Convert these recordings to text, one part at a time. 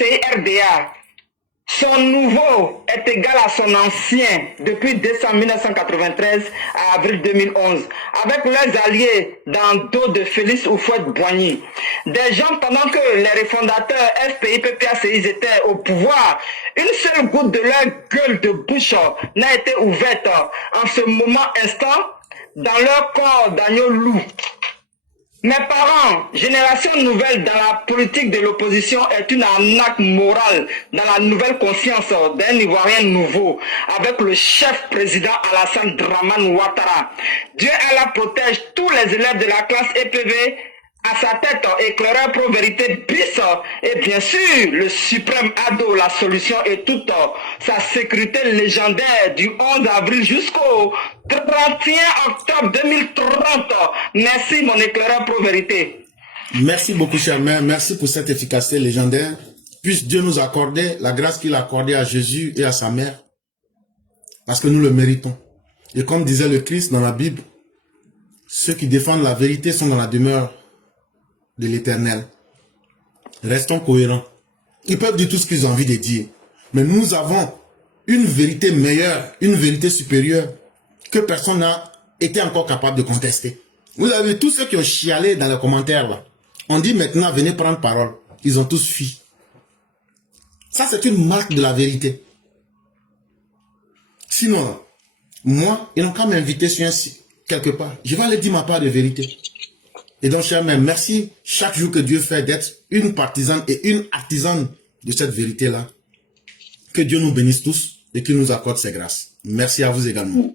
PDCI-RDA, son nouveau est égal à son ancien depuis décembre 1993 à avril 2011, avec leurs alliés dans le dos de Félix Houphouët-Boigny. Des gens, pendant que les refondateurs FPI, PPACI étaient au pouvoir, une seule goutte de leur gueule de bouche n'a été ouverte en ce moment instant dans leur corps d'agneau loup. Mes parents, génération nouvelle dans la politique de l'opposition est une arnaque morale dans la nouvelle conscience d'un Ivoirien nouveau avec le chef président Alassane Dramane Ouattara. Dieu Allah protège tous les élèves de la classe EPV à sa tête, éclaireur pro-vérité bis et bien sûr le suprême ado, la solution et toute sa sécurité légendaire du 11 avril jusqu'au 31 octobre 2030. Merci mon éclaireur pro-vérité. Merci beaucoup cher mère, merci pour cette efficacité légendaire. Puisse Dieu nous accorder la grâce qu'il a accordée à Jésus et à sa mère, parce que nous le méritons. Et comme disait le Christ dans la Bible, ceux qui défendent la vérité sont dans la demeure de l'Éternel. Restons cohérents. Ils peuvent dire tout ce qu'ils ont envie de dire, mais nous avons une vérité meilleure, une vérité supérieure que personne n'a été encore capable de contester. Vous avez tous ceux qui ont chialé dans les commentaires là. On dit maintenant venez prendre parole. Ils ont tous fui. Ça c'est une marque de la vérité. Sinon, moi, ils n'ont qu'à m'inviter sur un site quelque part. Je vais aller dire ma part de vérité. Et donc, chers mères, merci chaque jour que Dieu fait d'être une partisane et une artisane de cette vérité-là. Que Dieu nous bénisse tous et qu'il nous accorde ses grâces. Merci à vous également.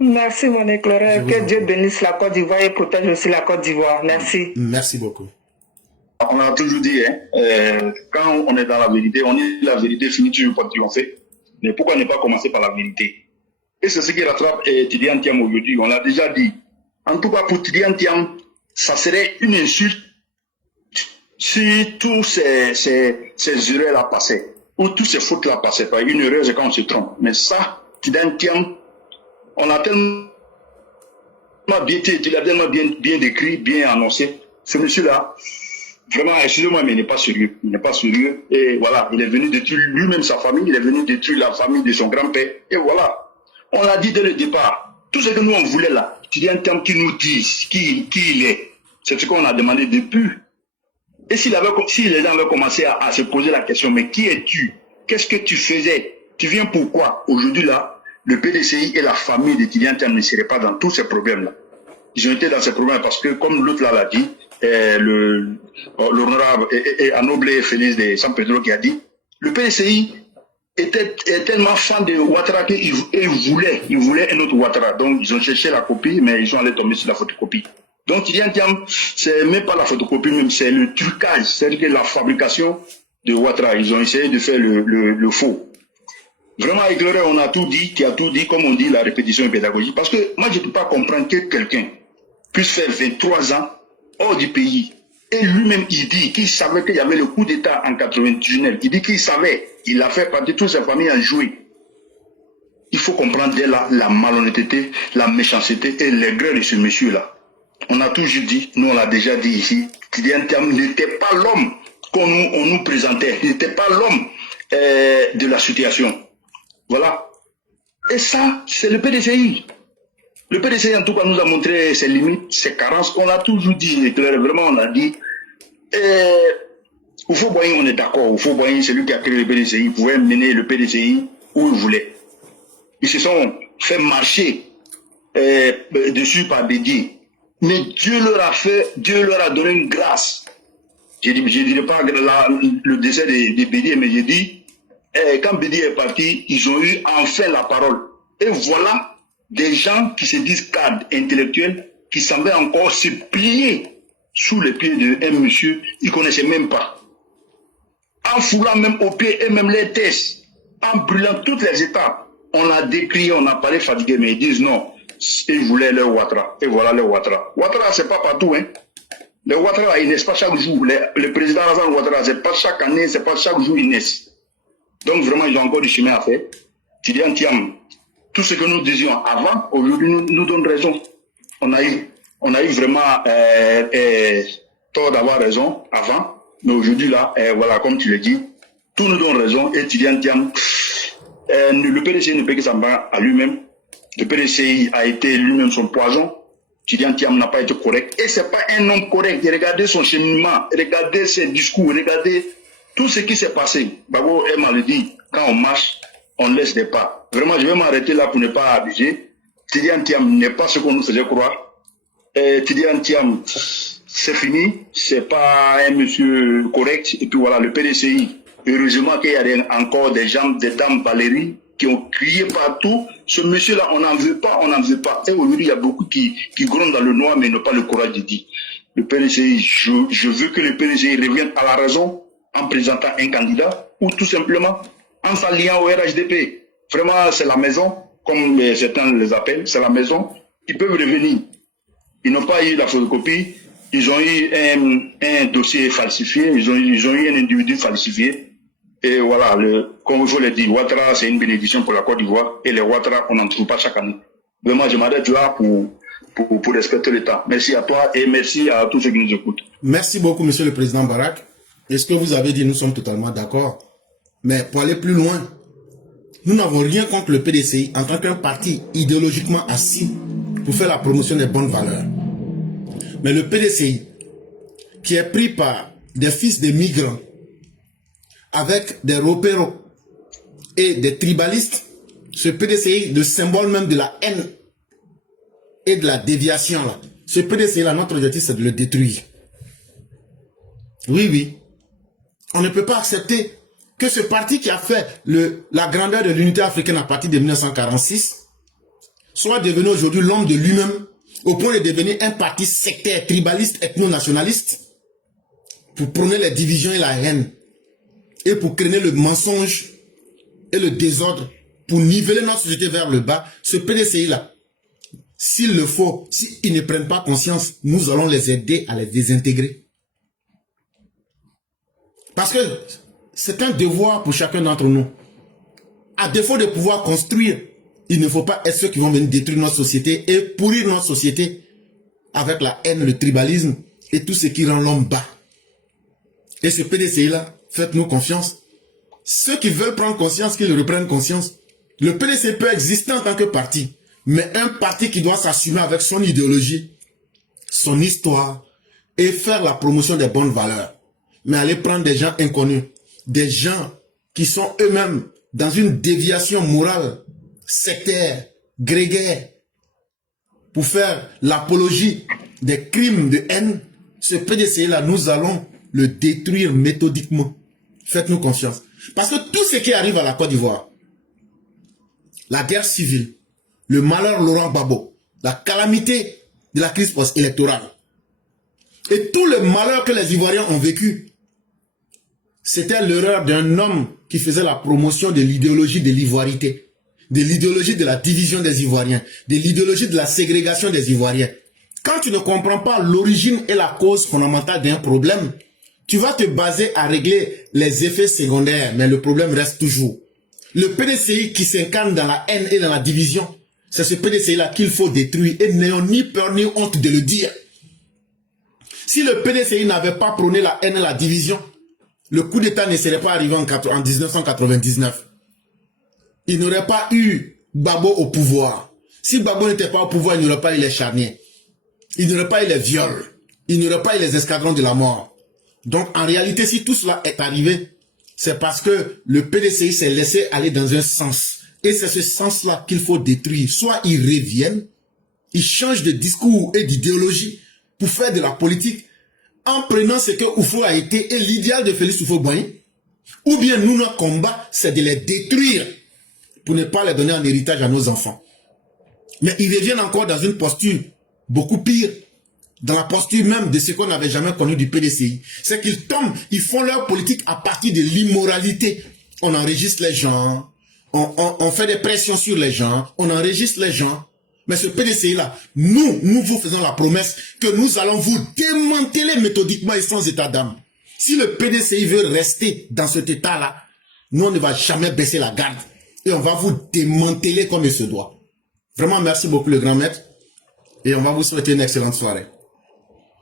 Merci mon éclaireur. Que Dieu bénisse la Côte d'Ivoire et protège aussi la Côte d'Ivoire. Merci. Merci beaucoup. On a toujours dit, quand on est dans la vérité, on dit la vérité finit toujours par triompher. Mais pourquoi ne pas commencer par la vérité? Et c'est ce qui rattrape Tidiane Thiam aujourd'hui. On l'a déjà dit. En tout cas, pour Tidiane Thiam, ça serait une insulte si tous ces erreurs-là passaient, ou tous ces fautes-là passaient. Pas une erreur, c'est quand on se trompe. Mais ça, Tidiane Thiam, on a tellement bien décrit, bien annoncé. Ce monsieur-là, vraiment, excusez-moi, mais il n'est pas sérieux. Il n'est pas sérieux. Et voilà, il est venu détruire lui-même sa famille, il est venu détruire la famille de son grand-père. Et voilà. On l'a dit dès le départ. Tout ce que nous on voulait là, Tidiane Thiam qui nous dise qui il est. C'est ce qu'on a demandé depuis. Et si les gens avaient commencé à se poser la question, mais qui es-tu? Qu'est-ce que tu faisais? Tu viens pourquoi? Aujourd'hui là, le PDCI et la famille de Tidiane Thiam ne seraient pas dans tous ces problèmes-là. Ils ont été dans ces problèmes parce que, comme l'autre là l'a dit, l'honorable et Anoblé Félix de San Pedro qui a dit, le PDCI est tellement fan de Ouattara qu'il voulait un autre Ouattara. Donc, ils ont cherché la copie, mais ils sont allés tomber sur la photocopie. Donc, Tidiane Thiam, c'est même pas la photocopie, même c'est le trucage, c'est-à-dire la fabrication de Ouattara. Ils ont essayé de faire le faux. Vraiment éclairé, on a tout dit, qui a tout dit, comme on dit, la répétition est pédagogique. Parce que moi, je ne peux pas comprendre que quelqu'un puisse faire 23 ans hors du pays. Et lui-même, il dit qu'il savait qu'il y avait le coup d'État en 99. Il dit qu'il savait, il a fait partie de toute sa famille à jouer. Il faut comprendre dès là la malhonnêteté, la méchanceté et l'aigreur de ce monsieur-là. On a toujours dit, nous on l'a déjà dit ici, Tidiane Thiam n'était pas l'homme qu'on nous présentait. Il n'était pas l'homme de la situation. Voilà. Et ça, c'est le PDCI. Le PDCI, en tout cas, nous a montré ses limites, ses carences. On l'a toujours dit, vraiment, on l'a dit. Houphouët-Boigny, on est d'accord. Houphouët-Boigny, c'est lui qui a créé le PDCI. Il pouvait mener le PDCI où il voulait. Ils se sont fait marcher dessus par Bédié. Mais Dieu leur a donné une grâce. Je ne dirais pas le décès de Bédié, mais j'ai dit, quand Bédié est parti, ils ont eu enfin la parole. Et voilà des gens qui se disent cadres intellectuels, qui semblaient encore se plier sous les pieds d'un monsieur, ils ne connaissaient même pas. En foulant même au pied et même les tests, en brûlant toutes les étapes, on a décrié, on a parlé fatigué, mais ils disent non, ils voulaient leur Ouattara. Et voilà leur Ouattara. Ouattara, c'est pas partout, hein. Les Ouattara, ils naissent pas chaque jour. Le président Alassane Ouattara, c'est pas chaque année, c'est pas chaque jour ils naissent. Donc vraiment, ils ont encore du chemin à faire. Tidiane Thiam, tout ce que nous disions avant, aujourd'hui, nous donne raison. On a eu vraiment tort d'avoir raison avant. Mais aujourd'hui, là, voilà, comme tu le dis, tout nous donne raison. Et Tidiane Thiam, le PDCI ne peut que s'en battre à lui-même. Le PDCI a été lui-même son poison. Tidiane Thiam n'a pas été correct. Et c'est pas un homme correct. Regardez son cheminement, regardez ses discours, regardez tout ce qui s'est passé. Babo Emma le dit, quand on marche, on laisse des pas. Vraiment, je vais m'arrêter là pour ne pas abuser. Tidiane Thiam n'est pas ce qu'on nous faisait croire. Tidiane Thiam, c'est fini. C'est pas un monsieur correct. Et puis voilà, le PDCI. Heureusement qu'il y a encore des gens, des dames Valérie, qui ont crié partout. Ce monsieur-là, on n'en veut pas, on n'en veut pas. Et aujourd'hui, il y a beaucoup qui grondent dans le noir, mais n'ont pas le courage de dire. Le PDCI, je veux que le PDCI revienne à la raison en présentant un candidat ou tout simplement en s'alliant au RHDP. Vraiment, c'est la maison, comme certains les appellent, c'est la maison. Ils peuvent revenir. Ils n'ont pas eu la photocopie, ils ont eu un dossier falsifié, ils ont eu un individu falsifié. Et voilà, comme il faut le dire, Ouattara, c'est une bénédiction pour la Côte d'Ivoire. Et les Ouattara, on n'en trouve pas chaque année. Vraiment, je m'arrête là pour respecter le temps. Merci à toi et merci à tous ceux qui nous écoutent. Merci beaucoup, Monsieur le Président Barak. Et ce que vous avez dit, nous sommes totalement d'accord. Mais pour aller plus loin, nous n'avons rien contre le PDCI en tant qu'un parti idéologiquement assis pour faire la promotion des bonnes valeurs. Mais le PDCI, qui est pris par des fils de migrants, avec des ropéros et des tribalistes, ce PDCI, le symbole même de la haine et de la déviation, là. Ce PDCI-là, notre objectif, c'est de le détruire. Oui, oui. On ne peut pas accepter que ce parti qui a fait la grandeur de l'unité africaine à partir de 1946 soit devenu aujourd'hui l'homme de lui-même au point de devenir un parti sectaire, tribaliste, ethno-nationaliste pour prôner les divisions et la haine et pour créer le mensonge et le désordre pour niveler notre société vers le bas. Ce PDCI-là, s'il le faut, s'ils ne prennent pas conscience, nous allons les aider à les désintégrer. Parce que c'est un devoir pour chacun d'entre nous. À défaut de pouvoir construire, il ne faut pas être ceux qui vont venir détruire notre société et pourrir notre société avec la haine, le tribalisme et tout ce qui rend l'homme bas. Et ce PDCI-là, faites-nous confiance. Ceux qui veulent prendre conscience, qu'ils reprennent conscience. Le PDCI peut exister en tant que parti, mais un parti qui doit s'assumer avec son idéologie, son histoire et faire la promotion des bonnes valeurs. Mais aller prendre des gens inconnus, des gens qui sont eux-mêmes dans une déviation morale, sectaire, grégaire, pour faire l'apologie des crimes de haine, ce PDCI-là, nous allons le détruire méthodiquement. Faites-nous confiance. Parce que tout ce qui arrive à la Côte d'Ivoire, la guerre civile, le malheur Laurent Gbagbo, la calamité de la crise post-électorale, et tout le malheur que les Ivoiriens ont vécu, c'était l'erreur d'un homme qui faisait la promotion de l'idéologie de l'ivoirité, de l'idéologie de la division des Ivoiriens, de l'idéologie de la ségrégation des Ivoiriens. Quand tu ne comprends pas l'origine et la cause fondamentale d'un problème, tu vas te baser à régler les effets secondaires, mais le problème reste toujours. Le PDCI qui s'incarne dans la haine et dans la division, c'est ce PDCI-là qu'il faut détruire et n'ayons ni peur ni honte de le dire. Si le PDCI n'avait pas prôné la haine et la division, le coup d'État ne serait pas arrivé en 1999. Il n'aurait pas eu Gbagbo au pouvoir. Si Gbagbo n'était pas au pouvoir, il n'y aurait pas eu les charniers. Il n'y aurait pas eu les viols. Il n'y aurait pas eu les escadrons de la mort. Donc, en réalité, si tout cela est arrivé, c'est parce que le PDCI s'est laissé aller dans un sens. Et c'est ce sens-là qu'il faut détruire. Soit ils reviennent, ils changent de discours et d'idéologie pour faire de la politique en prenant ce que Oufo a été et l'idéal de Félix Houphouët-Boigny. Ou bien nous, notre combat, c'est de les détruire pour ne pas les donner en héritage à nos enfants. Mais ils reviennent encore dans une posture beaucoup pire, dans la posture même de ce qu'on n'avait jamais connu du PDCI. C'est qu'ils tombent, ils font leur politique à partir de l'immoralité. On enregistre les gens, on fait des pressions sur les gens, on enregistre les gens. Mais ce PDCI-là, nous vous faisons la promesse que nous allons vous démanteler méthodiquement et sans état d'âme. Si le PDCI veut rester dans cet état-là, nous, on ne va jamais baisser la garde. Et on va vous démanteler comme il se doit. Vraiment, merci beaucoup le grand maître. Et on va vous souhaiter une excellente soirée.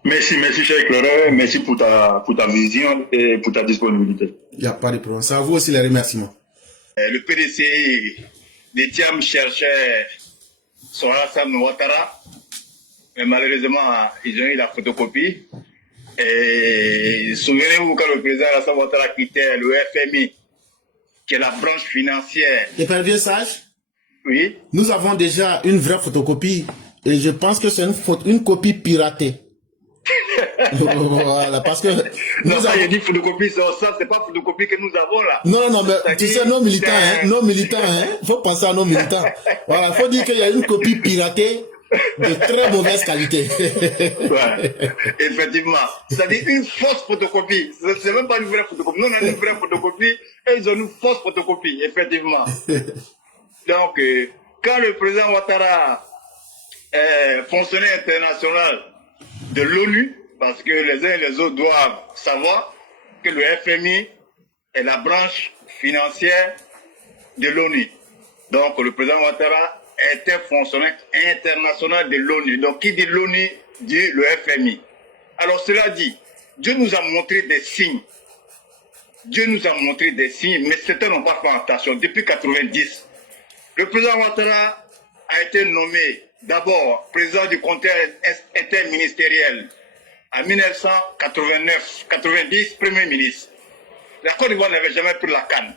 Merci, merci, cher éclaireur. Merci pour ta vision et pour ta disponibilité. Il n'y a pas de problème. Ça vaut aussi les remerciements. Le PDCI de Thiam cherchait son Alassane Ouattara, mais malheureusement, ils ont eu la photocopie. Et souvenez-vous quand le président Alassane Ouattara quittait le FMI, qui est la branche financière. Et par vieux sage, Oui. nous avons déjà une vraie photocopie et je pense que c'est une copie piratée. Voilà, parce que Non, ça, il dit photocopie, ça, c'est pas photocopie que nous avons là. Non, non, mais tu sais, nos militants, faut penser à nos militants. Voilà, faut dire qu'il y a une copie piratée de très mauvaise qualité. Ouais, effectivement. C'est-à-dire une fausse photocopie. C'est même pas une vraie photocopie. Nous, on a une vraie photocopie et ils ont une fausse photocopie, effectivement. Donc, quand le président Ouattara est fonctionnaire international de l'ONU, parce que les uns et les autres doivent savoir que le FMI est la branche financière de l'ONU. Donc, le président Ouattara était fonctionnaire international de l'ONU. Donc, qui dit l'ONU dit le FMI. Alors, cela dit, Dieu nous a montré des signes. Dieu nous a montré des signes, mais certains n'ont pas fait attention. Depuis 90, le président Ouattara a été nommé d'abord président du conseil interministériel en 1989-90, premier ministre. La Côte d'Ivoire n'avait jamais pris la canne.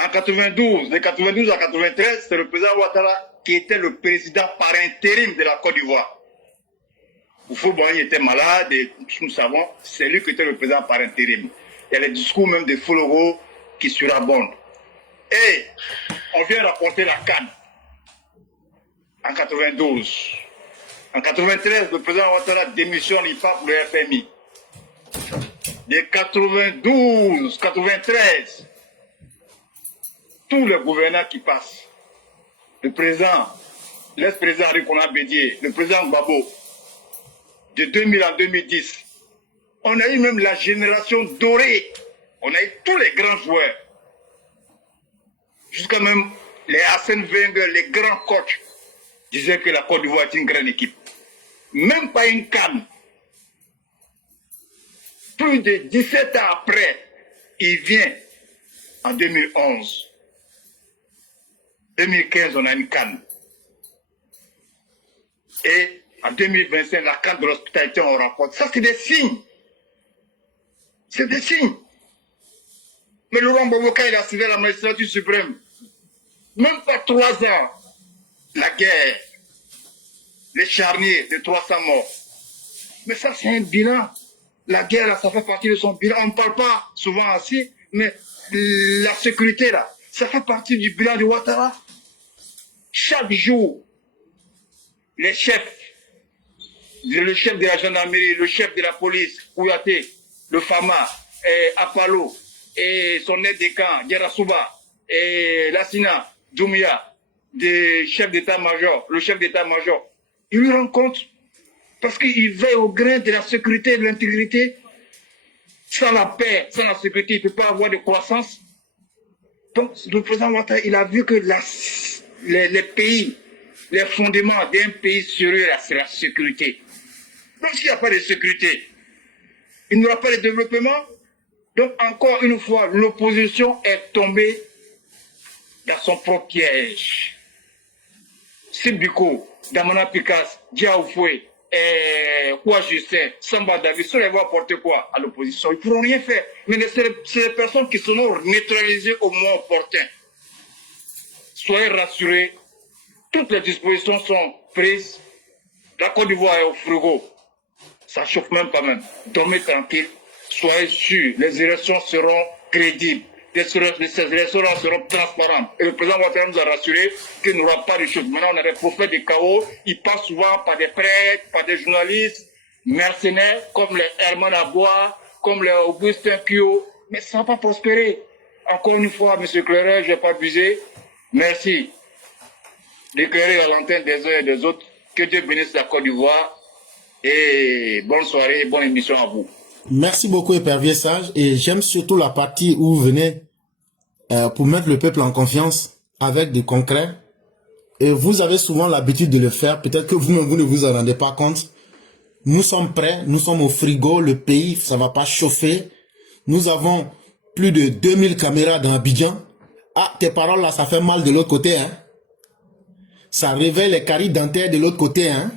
En 92, de 92 à 93, c'est le président Ouattara qui était le président par intérim de la Côte d'Ivoire. Oufou Boigny était malade et nous savons, c'est lui qui était le président par intérim. Il y a les discours même de Foloro qui surabondent. Et on vient rapporter la canne en 92. En 93, le président Ouattara démissionne, il part pour le FMI. De 92, 93, tous les gouverneurs qui passent, le président, l'ex-président Rikona Bédié, le président Gbagbo, de 2000 à 2010, on a eu même la génération dorée, on a eu tous les grands joueurs, jusqu'à même les Arsène Wenger, les grands coachs, disaient que la Côte d'Ivoire est une grande équipe. Même pas une canne. Plus de 17 ans après, il vient en 2011. 2015, on a une canne. Et en 2025, la canne de l'hospitalité, on remporte. Ça, c'est des signes. C'est des signes. Mais Laurent Gbagbo, il a suivi la magistrature suprême. Même pas 3 ans. La guerre, les charniers de 300 morts. Mais ça, c'est un bilan. La guerre, là, ça fait partie de son bilan. On ne parle pas souvent ainsi, mais la sécurité, là, ça fait partie du bilan de Ouattara. Chaque jour, les chefs, le chef de la gendarmerie, le chef de la police, Kouyaté, le Fama, et Apalo, et son aide de camp, Yarasuba, et Lassina, Doumia, le chef d'état-major, il lui rend compte parce qu'il veille au grain de la sécurité et de l'intégrité. Sans la paix, sans la sécurité, il ne peut pas avoir de croissance. Donc, le président Ouattara, il a vu que les pays, les fondements d'un pays sérieux, c'est la sécurité. Donc, s'il n'y a pas de sécurité, il n'y aura pas de développement. Donc, encore une fois, l'opposition est tombée dans son propre piège. Sibiko, Damana Pikas, Diaoufoué, quoi je sais, Samba David, cela va apporter quoi à l'opposition? Ils ne pourront rien faire. Mais c'est les personnes qui seront neutralisées au moment opportun. Soyez rassurés, toutes les dispositions sont prises. La Côte d'Ivoire est au frigo. Ça chauffe même pas même. Dormez tranquille. Soyez sûrs, les élections seront crédibles. Ces élections seront transparentes. Et le président Ouattara nous a rassuré qu'il n'y aura pas de choses. Maintenant, on a des prophètes de chaos. Ils passent souvent par des prêtres, par des journalistes, mercenaires, comme les Herman Abois, comme les Augustin Kyo. Mais ça ne va pas prospérer. Encore une fois, M. Clairet, je n'ai pas abusé. Merci d'éclairer à l'antenne des uns et des autres. Que Dieu bénisse la Côte d'Ivoire. Et bonne soirée, bonne émission à vous. Merci beaucoup, Épervier Sage. Et j'aime surtout la partie où vous venez pour mettre le peuple en confiance avec des concrets. Et vous avez souvent l'habitude de le faire. Peut-être que vous-même, vous ne vous en rendez pas compte. Nous sommes prêts, nous sommes au frigo, le pays, ça va pas chauffer. Nous avons plus de 2000 caméras dans Abidjan. Ah, tes paroles là, ça fait mal de l'autre côté, hein. Ça révèle les caries dentaires de l'autre côté, hein.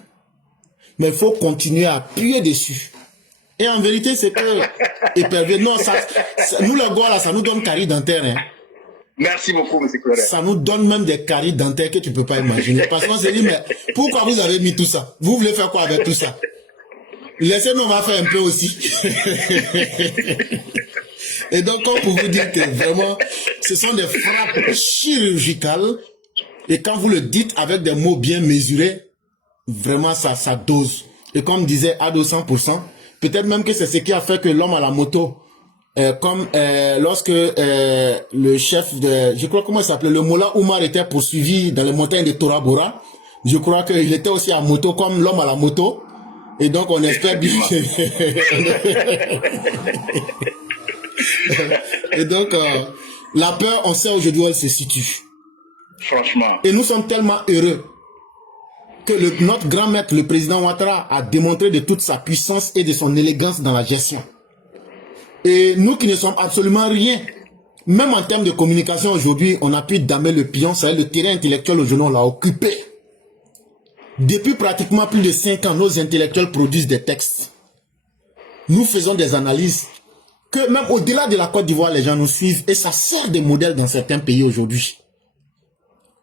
Mais il faut continuer à appuyer dessus. Et en vérité, c'est que... Épervier, non, nous les gars là, ça nous donne caries dentaires, hein. Merci beaucoup, M. Clauret. Ça nous donne même des caries dentaires que tu ne peux pas imaginer. Parce qu'on s'est dit, mais pourquoi vous avez mis tout ça? Vous voulez faire quoi avec tout ça? Laissez-nous, on va faire un peu aussi. Et donc, comme pour vous dire que vraiment, ce sont des frappes chirurgicales. Et quand vous le dites avec des mots bien mesurés, vraiment, ça dose. Et comme disait Ado 100%, peut-être même que c'est ce qui a fait que l'homme à la moto, lorsque le chef de, je crois comment il s'appelait, le Mola Oumar était poursuivi dans les montagnes de Tora Bora, je crois qu'il était aussi à moto comme l'homme à la moto, et donc on espère bien. Et donc la peur, on sait aujourd'hui où elle se situe. Franchement. Et nous sommes tellement heureux que notre grand maître, le président Ouattara, a démontré de toute sa puissance et de son élégance dans la gestion. Et nous qui ne sommes absolument rien, même en termes de communication aujourd'hui, on a pu damer le pion, c'est-à-dire le terrain intellectuel aujourd'hui, on l'a occupé. Depuis pratiquement plus de 5 ans, nos intellectuels produisent des textes. Nous faisons des analyses que même au-delà de la Côte d'Ivoire, les gens nous suivent et ça sert de modèle dans certains pays aujourd'hui.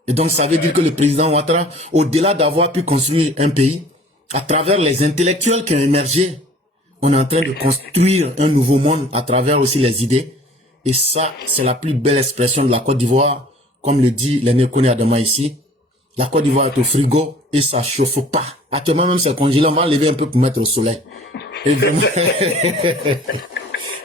Et donc ça veut dire que le président Ouattara, au-delà d'avoir pu construire un pays, à travers les intellectuels qui ont émergé, on est en train de construire un nouveau monde à travers aussi les idées. Et ça, c'est la plus belle expression de la Côte d'Ivoire. Comme le dit l'aîné Koné Adama ici. La Côte d'Ivoire est au frigo et ça chauffe pas. Actuellement même c'est congelé, on va lever un peu pour mettre au soleil. Et vraiment,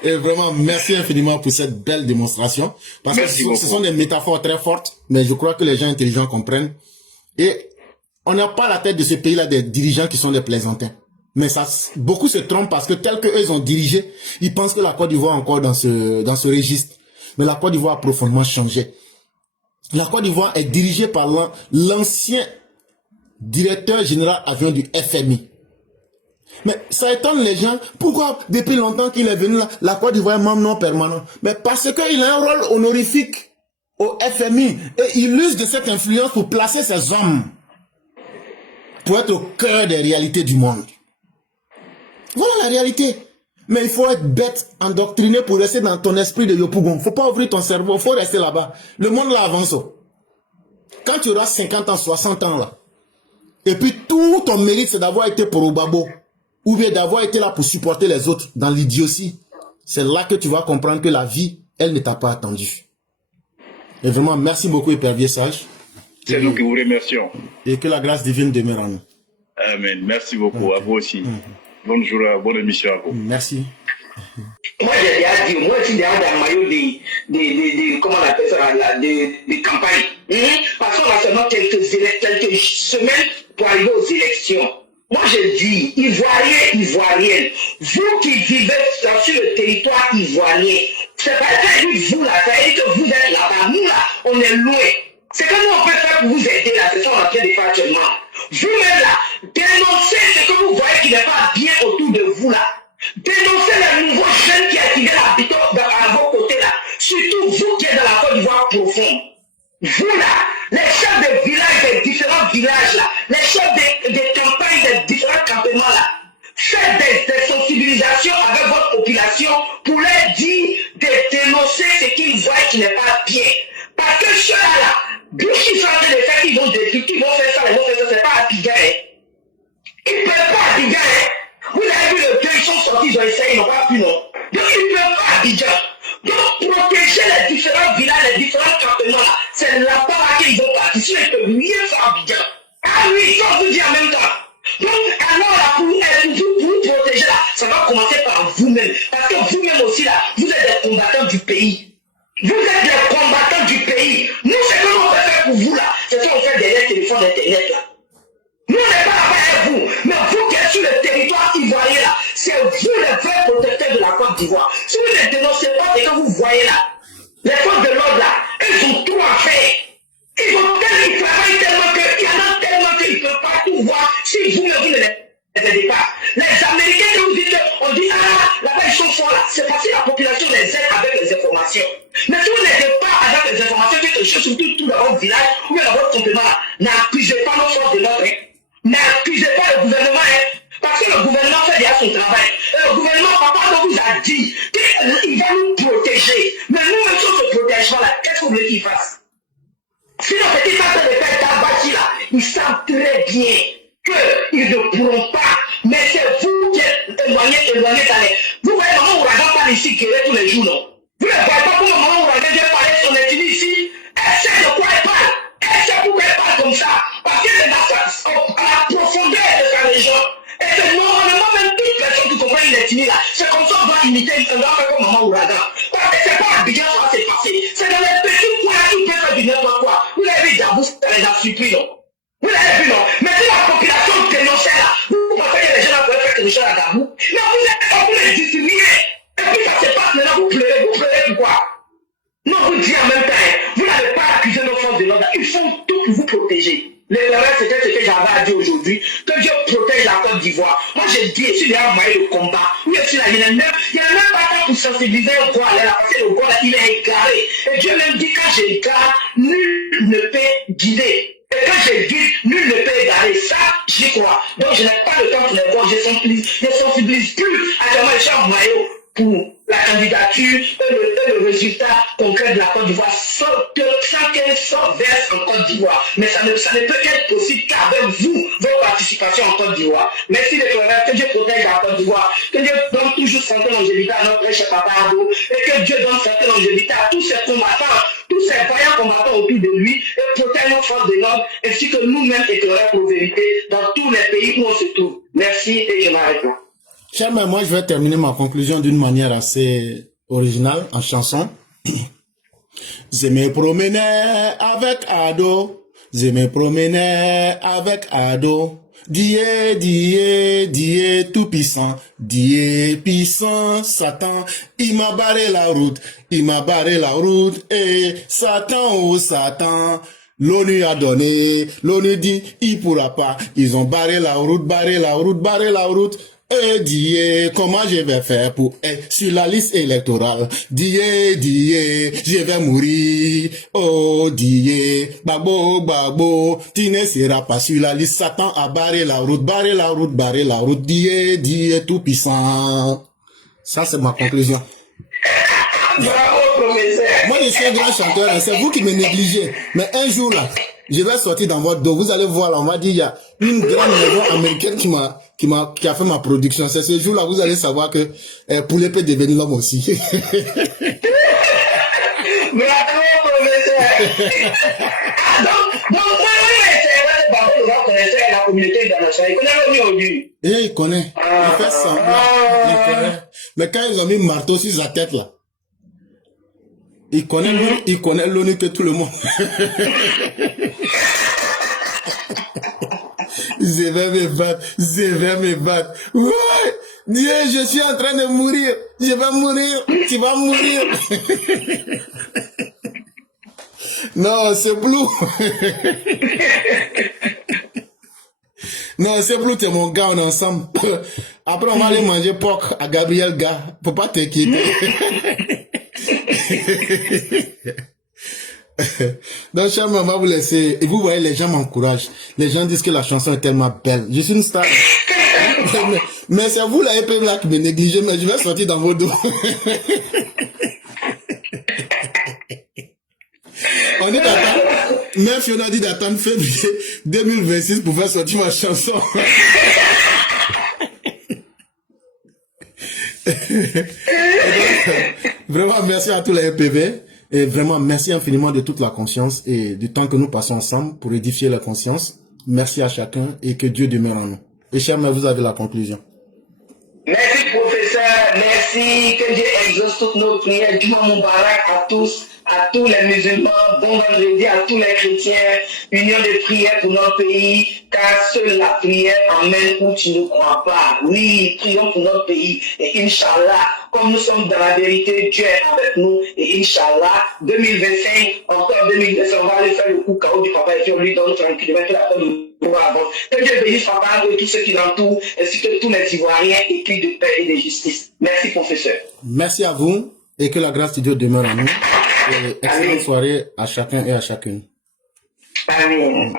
et vraiment merci infiniment pour cette belle démonstration. Parce que ce sont des métaphores très fortes, mais je crois que les gens intelligents comprennent. Et on n'a pas à la tête de ce pays-là des dirigeants qui sont des plaisantins. Mais ça, beaucoup se trompent parce que tel qu'eux ont dirigé, ils pensent que la Côte d'Ivoire est encore dans ce registre. Mais la Côte d'Ivoire a profondément changé. La Côte d'Ivoire est dirigée par l'ancien directeur général avion du FMI. Mais ça étonne les gens. Pourquoi depuis longtemps qu'il est venu là, la Côte d'Ivoire est membre non permanent? Mais parce qu'il a un rôle honorifique au FMI. Et il use de cette influence pour placer ses hommes. Pour être au cœur des réalités du monde. Voilà la réalité. Mais il faut être bête, endoctriné pour rester dans ton esprit de Yopougon. Faut pas ouvrir ton cerveau, faut rester là-bas. Le monde là avance. Quand tu auras 50 ans, 60 ans là, et puis tout ton mérite c'est d'avoir été pour Obabo, ou bien d'avoir été là pour supporter les autres dans l'idiotie, c'est là que tu vas comprendre que la vie, elle ne t'a pas attendu. Et vraiment, merci beaucoup Épervier Sage. C'est nous qui vous remercions. Et que la grâce divine demeure en nous. Amen. Merci beaucoup. À vous aussi. Bonne journée, bonne émission à vous. Merci. Moi, j'ai déjà dit, moi, je suis déjà dans le maillot comment on appelle ça, là, de campagne. Parce qu'on a seulement quelques semaines pour arriver aux élections. Moi, je dis, Ivoiriens, Ivoiriennes, vous qui vivez sur le territoire ivoirien, c'est pas ça que vous là, ça veut dire que vous êtes là-bas. Nous là, on est loin. C'est que nous on peut faire pour vous aider là, c'est ça qu'on est en train de faire actuellement. Vous-même là, dénoncez ce que vous voyez qui n'est pas bien autour de vous là. Dénoncez les nouveaux jeunes qui attirent l'habitant à vos côtés là. Surtout vous qui êtes dans la Côte d'Ivoire profonde. Vous là, les chefs de villages, des différents villages là, les chefs des campagnes, des différents campements là, faites des sensibilisations avec votre population pour leur dire de dénoncer ce qu'ils voient qui n'est pas bien. Parce que ceux-là là, d'où ils sont en train de faire, ils vont faire ça, c'est pas Abidjan. Ils ne peuvent pas Abidjan. Vous avez vu le deux, ils sont sortis, ils ont essayé, ils n'ont pas pu, non. Donc ils ne peuvent pas Abidjan. Donc protéger les différents villages, les différents campements là, c'est là-bas qu'ils vont partir. Sinon ils peuvent rien faire Abidjan. Ah oui, ça on vous dit en même temps. Donc alors là, pour vous protéger là, ça va commencer par vous-même. Parce que vous-même aussi là, vous êtes des combattants du pays. Vous êtes les combattants du pays. Nous, c'est ce qu'on peut faire pour vous là. C'est ce qu'on fait derrière le téléphone internet là. Nous, on n'est pas là-bas avec vous. Mais vous qui êtes sur le territoire ivoirien là, c'est vous les vrais protecteurs de la Côte d'Ivoire. Si vous ne dénoncez pas ce que vous voyez là, les forces de l'ordre là, ils ont tout à faire. Ils travaillent tellement qu'il y en a tellement qu'ils ne peuvent pas tout voir si vous-même vous ne les les Américains, quand vous dites, on dit, ah, là-bas, ils sont forts là. C'est parce que la population les aide avec les informations. Mais si vous n'aidez pas avec les informations, quelque chose, surtout tout dans votre village, ou dans votre complément là, n'accusez pas nos forces de l'ordre, hein. N'accusez pas le gouvernement, hein. Parce que le gouvernement fait déjà son travail. Et le gouvernement, papa, vous a dit qu'il va nous protéger. Mais nous-mêmes, sur ce protègement-là, qu'est-ce que vous voulez qu'il fasse? Si nos petits frères de père Tabachi là, ils savent très bien qu'ils ne pourront pas, mais c'est vous qui êtes éloignés d'aller. Vous voyez, maman Ouragan parle ici, qui est tous les jours, non? Vous ne voyez pas comment maman Ouragan vient parler son ethnie ici? Elle sait de quoi elle parle. Elle sait pourquoi elle parle comme ça. Parce qu'elle est à la profondeur de sa région. Et c'est normalement même toute personne qui comprend une ethnie là. C'est comme ça qu'on doit imiter, on doit faire comme maman Ouragan. Parce que c'est pas à Abidjan ça va se passer. C'est dans les petits coins qui peuvent faire du n'importe quoi. Vous l'avez vu, Dabou, ça les a surpris, non? Vous l'avez vu, non? Mais si la population dénonçait là, vous pensez que les gens là pourraient faire quelque chose à Dabou? Mais vous les discriminez. Et puis ça se passe maintenant, vous pleurez pourquoi? Non, vous dites en même temps, vous n'avez pas accusé nos forces de l'ordre. Ils font tout pour vous protéger. L'erreur, c'était ce que j'avais à dire aujourd'hui. Que Dieu protège la Côte d'Ivoire. Moi, j'ai dit, s'il y a un moyen de combat, oui, il y en a même pas pour sensibiliser au Goa, là, parce que le Goa, il est égaré. Et Dieu même dit, quand j'égare, nul ne peut guider. Et quand je guide, nul ne peut égarer. Ça, j'y crois. Donc, je n'ai pas le temps pour les voir. Je sensibilise plus actuellement les gens maillot pour la candidature et le résultat concret de la Côte d'Ivoire sans qu'elle verse en Côte d'Ivoire. Mais ça ne peut être possible qu'avec vous, vos participations en Côte d'Ivoire. Merci les frères, que Dieu protège la Côte d'Ivoire, que Dieu donne toujours santé longévité à notre cher Papa Ado, et que Dieu donne santé longévité à tous ces combattants, tous ces vaillants combattants autour de lui, et protège nos forces de l'ordre, ainsi que nous-mêmes éclaireurs pour vérité dans tous les pays où on se trouve. Merci et je m'arrête là. Cher mère, moi je vais terminer ma conclusion d'une manière assez originale, en chanson. Je me promenais avec Ado, je me promenais avec Ado. Dieu tout puissant, Dieu puissant, Satan, il m'a barré la route, et Satan, oh Satan. L'ONU a donné, l'ONU dit, il pourra pas, ils ont barré la route, et Dieu, comment je vais faire pour être sur la liste électorale? Dieu, je vais mourir. Oh Dieu, babo, tu ne seras pas sur la liste. Satan a barré la route. Dieu tout puissant. Ça, c'est ma conclusion. Bravo, professeur. Moi, je suis un grand chanteur, c'est vous qui me négligez. Mais un jour là, je vais sortir dans votre dos. Vous allez voir là, on va dire, il y a une grande maison américaine qui a fait ma production. C'est ce jour-là, vous allez savoir que Poulet peut devenir l'homme aussi. Bravo, professeur. La communauté internationale, il connaît le aujourd'hui. Il connaît. Il fait semblant. Il connaît. Mais quand ils ont mis marteau sur sa tête là, il connaît l'ONU que tout le monde. Je vais me battre. Ouais, Dieu, je suis en train de mourir. Je vais mourir. Tu vas mourir. Non, c'est Blue. Non, c'est Blue, t'es mon gars, on est ensemble. Après, on va aller manger porc à Gabriel Gars. Faut pas t'inquiéter. Donc, cher maman, on va vous laisser. Et vous voyez, les gens m'encouragent. Les gens disent que la chanson est tellement belle. Je suis une star. Mais c'est vous, la EP là, qui me négligez, mais je vais sortir dans vos dos. On dit d'attendre. Même Fiona dit d'attendre février 2026 pour faire sortir ma chanson. Vraiment, merci à tous les EPV. Et vraiment, merci infiniment de toute la conscience et du temps que nous passons ensemble pour édifier la conscience. Merci à chacun et que Dieu demeure en nous. Et cher mère, vous avez la conclusion. Merci professeur, merci, que Dieu exauce toutes nos prières. Juma Moubarak à tous, à à tous les musulmans, bon vendredi à tous les chrétiens, union de prière pour notre pays, car seule la prière emmène où tu ne crois pas. Oui, prions pour notre pays et Inch'Allah, comme nous sommes dans la vérité, Dieu est avec nous et Inch'Allah, 2025, encore 2025, on va aller faire le coup KO du papa et lui donne tranquillement la peine. Que Dieu bénisse papa et tous ceux qui l'entourent, ainsi que tous les Ivoiriens épris de paix et de justice. Merci professeur. Merci à vous et que la grâce de Dieu demeure à nous. Et excellente soirée à chacun et à chacune. Amen.